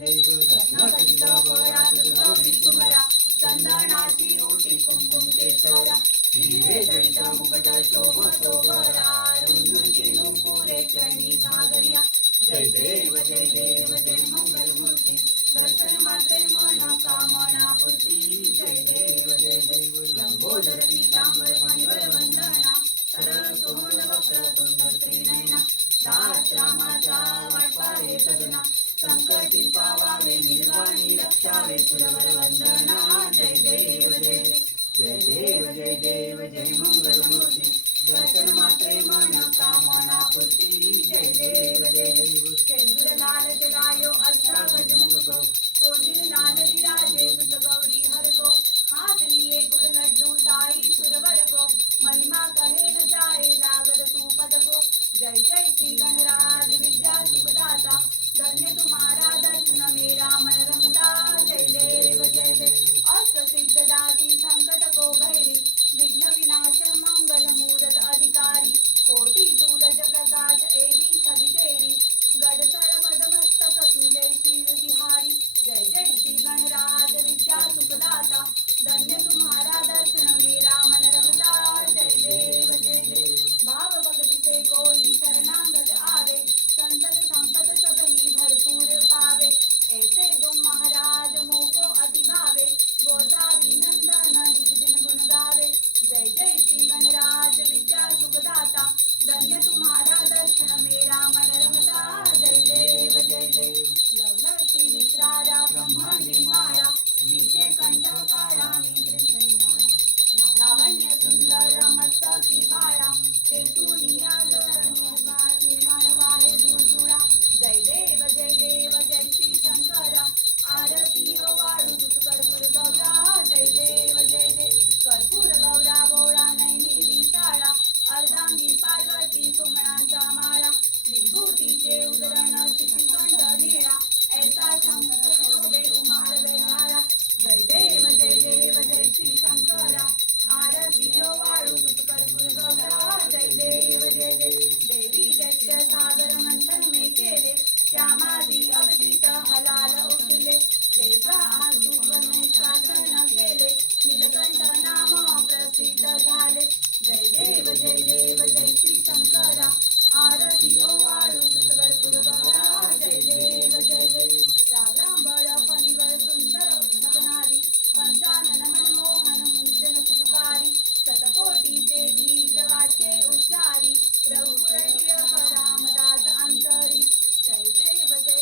देव रत्नखचित भरात गौरी कुमरा चंदनाची ओटी कुमकुम केशरा हिरे जडित मुकुट शोभतो बरा रुंदुची नुपुरे चरणी घागरिया जय देव जय मंगल मूर्ती दर्शन मात्रे मन कामना पूर्ती जय देव लंबोदर पीतांबर फणीवर वंदना सरळ तोंड वक्रतुंड त्रिनयना दास रामाचा वाटपाहे सजना संकटी पावावे निर्वाणी रक्षावे सुरवर वंदना जय देव जय मंगल मूर्ती दर्शन मात्रे मन कामना पूर्ती जय देव चेंदूर लाल जगायो अष्टा गजमुखो कोंदिल लाल विराजे सुत गौरी हरको हाथ लिए गुड़ लड्डू साई सुरवर को महिमा कहे न जाए लागत तू पद को जय जय श्री गणराज विद्या सुखदाता धन्य तुम्हारा दर्शन मेरा मन रमता जय देव अष्ट सिद्ध दाती संकट को भैरी विघ्न विनाश मंगल मूरत अधिकारी कोटि सूरज प्रकाश एवी सभी तेरी गडसर पदमस्तक सूले शीर बिहारी जय जय श्री गणराज विद्या सुखदाता धन्य तुम्हारा दर्शन मेरा मन रमता जय देव भाव भगत से कोई शरणागत आवे संतत संपत सब ही भरपूर पावे ऐसे तुम महाराज मोको अति भावे गोसावी नंदन नित दिन गुण गावे जय जय श्री गणराज विद्या सुखदाता धन्य तुम्हारा दर्शन मेरा मन रमता जय देव लवलटी विश्रारा ब्रह्मांडी माया विषे कंठ काळा लावण्य सुंदर मस्तकी बाळा तेतुनिया निर्वाण वाहे भूजुळा जय देव जय श्री शंकरा आरती वाळू तुझ कर्पूर गौरा जय देव कर्पूर गौरा भोळा नैनी विशाळा अर्धांगी पार्वती सुमणांचा माळा विभूतीचे उदरण शिखिखंड निळा ऐसा शंकर शोभे उमार वेळाळा जय देव जय श्री शंकरा आरती वाळू तुझ कर्पूर गौरा जय देव देवी दैत्य सागर मंथन में केले श्यामादी अवधीत हलाल उठले तेव्हा आसुवन शासन केले नीलकंठ नाम प्रसिद्ध झाले जय देव जय श्री शंकरा आरती वाळू तुझ कर्पूर गौरा जय देव रागांबळ फणीवर सुंदर सगनारी पंचानन मनमोहन मुंजन सुखकारी शतकोटीचे बीज वाचे उच्चारी रघुपुर रामदास अंतरी जय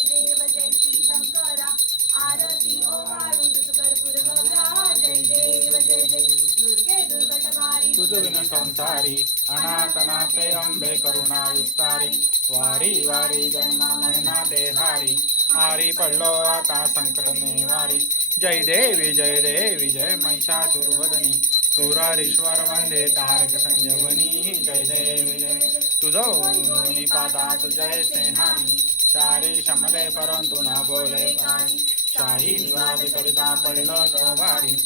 देव जय श्री शंकरा आरती वाळू तुझ कर्पूर गौरा जय देव दुर्गे दुर्गटभारी तुझ विन संसारी अनाथनाथे अंबे करुणा विस्तारी वारी वारी जन्मा मरणा देहारी हारी पडलो आता संकट नेवारी जय देवी जय महिषासुरवदनी सुरारीश्वर वंदे तारक संजीवनी जय देव तुझो पादा तुझे सेहारी चारी शमले परंतु न बोले प्राणी शाही विवाद करिता पडलो तो भारी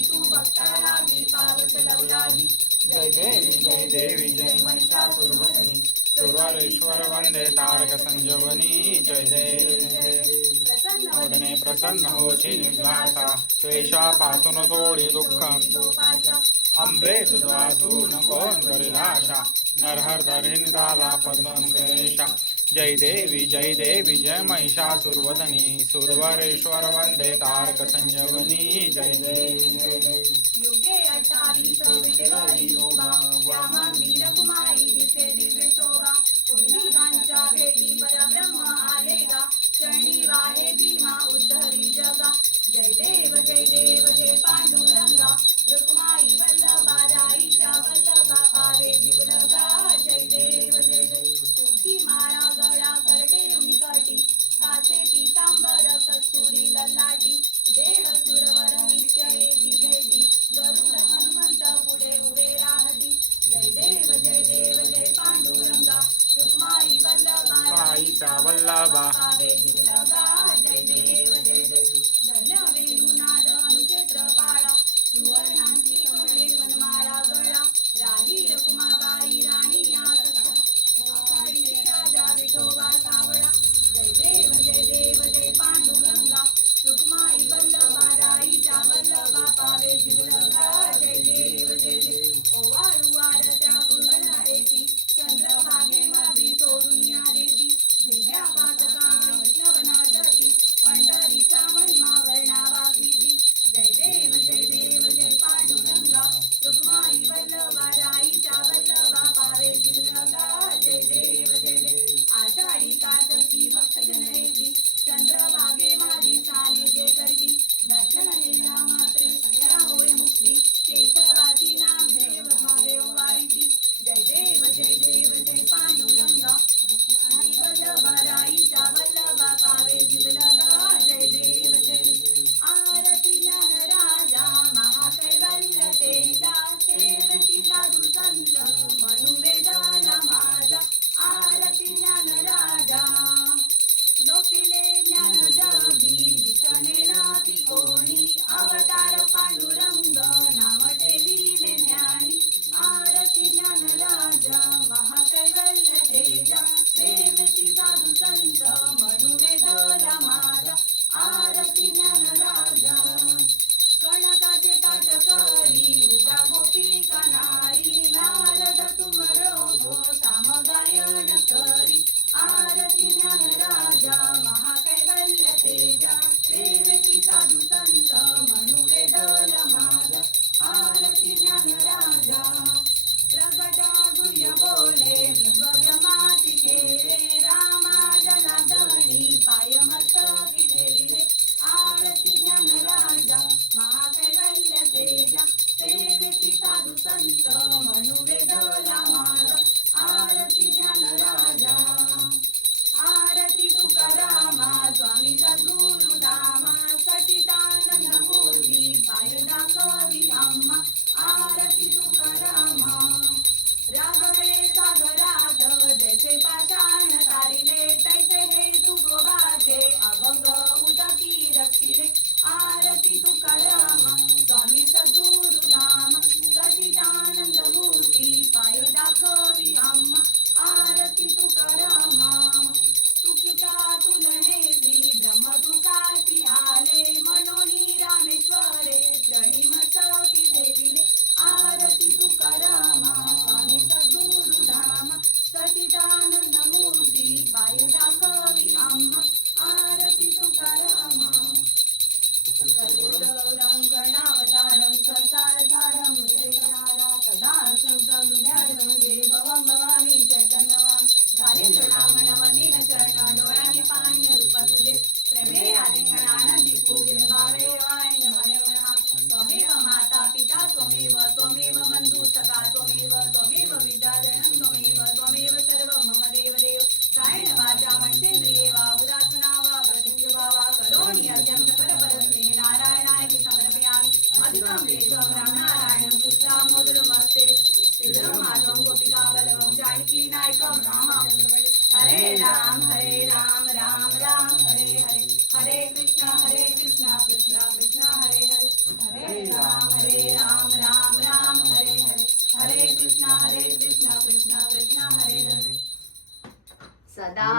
तू भक्ताला मी पावत लवलाही जय देवी जय महिषासुरवदनी सुरारीश्वर वंदे तारक संजीवनी जय देव ओढणे प्रसन्न होशी निर्लासा त्वेषापासून सोडी दुःखम अंबे तुझासून कोण करेल आशा नरहर धरीन झाला पद्म क्लेशा जय देवी जय महिषासुरवदनी सुरवरेश्वर वंदे तारक संजीवनी जय देव युगे 28 विटेवरी उभा व्याहांगी रकुमाई दिसे दिव्य शोभा पुण्यगांच्या भेटी परब्रह्म आलेगा चरणी वाहे भीमा उद्धरी जगा जय देव जय पांडुरंगा रुक्माई वल्लभा राईच्या वल्लभा पावे दिवलगा जय देव तुझी माळा गळा करटे उनिकटी सासे पीतांबर कस्तुरी ललाटी देव सुरवर नित्य येती भेटी गरुड हनुमंत पुढे उभे राहती जय देव जय पांडुरंगा रुक्माई वल्लभा राईच्या वल्लभा पावे दिवलगा जय देव धन्य वेणुनाद अनुक्षेत्र पाळा सुवर्णांची कमळे वनमाळा गळा राही रकुमाबाई राणी या सखा राजा विठोबा सावळा जय देव जय पांडुरंग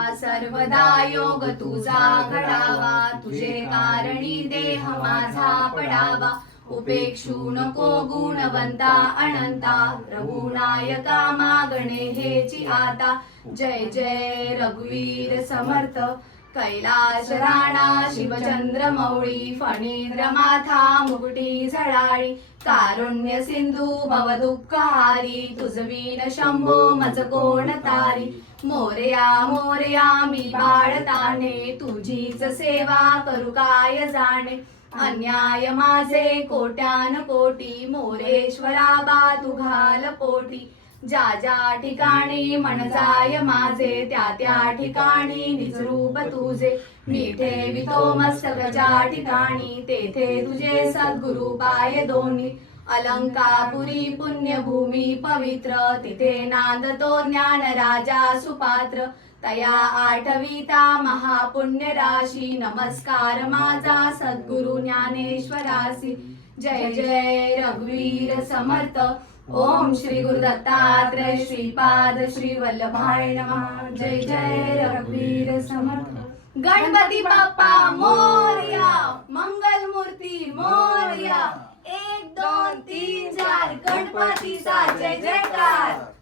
सर्वदा योग तुझा घडावा, तुझे कारणी देह माझा पडावा. उपेक्षू नको गुणवंता अनंता, रघुनायका मागणे हेची आता. जय जय रघुवीर समर्थ. कैलास राणा शिवचंद्र मौळी, फणींद्र माथा मुकुटी झळाळी. कारुण्य सिंधू भव दुःखहारी, तुझवीन शंभो मज कोण तारी. मोरया मोरया मी बाळताने, तुझीच सेवा करू काय जाणे. अन्याय माझे कोट्यान कोटी, मोरेश्वरा बा तू घाल पोटी. ज्या ज्या ठिकाणी मन जाय माझे, त्या त्या ठिकाणी निज रूप तुझे. मी ठेवितो मस्तक ज्या ठिकाणी, तेथे तुझे सद्गुरु पाय दोन्ही. अलंकापुरी पुण्यभूमी पवित्र, तिथे नांदतो ज्ञान राजा सुपात्र. तया आठविता महापुण्य राशी, नमस्कार माझा सद्गुरु ज्ञानेश्वरासी. जय जय रघुवीर समर्थ. ओम श्री गुरु दत्तात्रय श्रीपाद श्री वल्लभाय नमः. जय जय रघुवीर समर्थ. गणपती बाप्पा मोरया, मंगल मूर्ती मोरया. 1 2 3 4 गणपतीचा जय जयकार.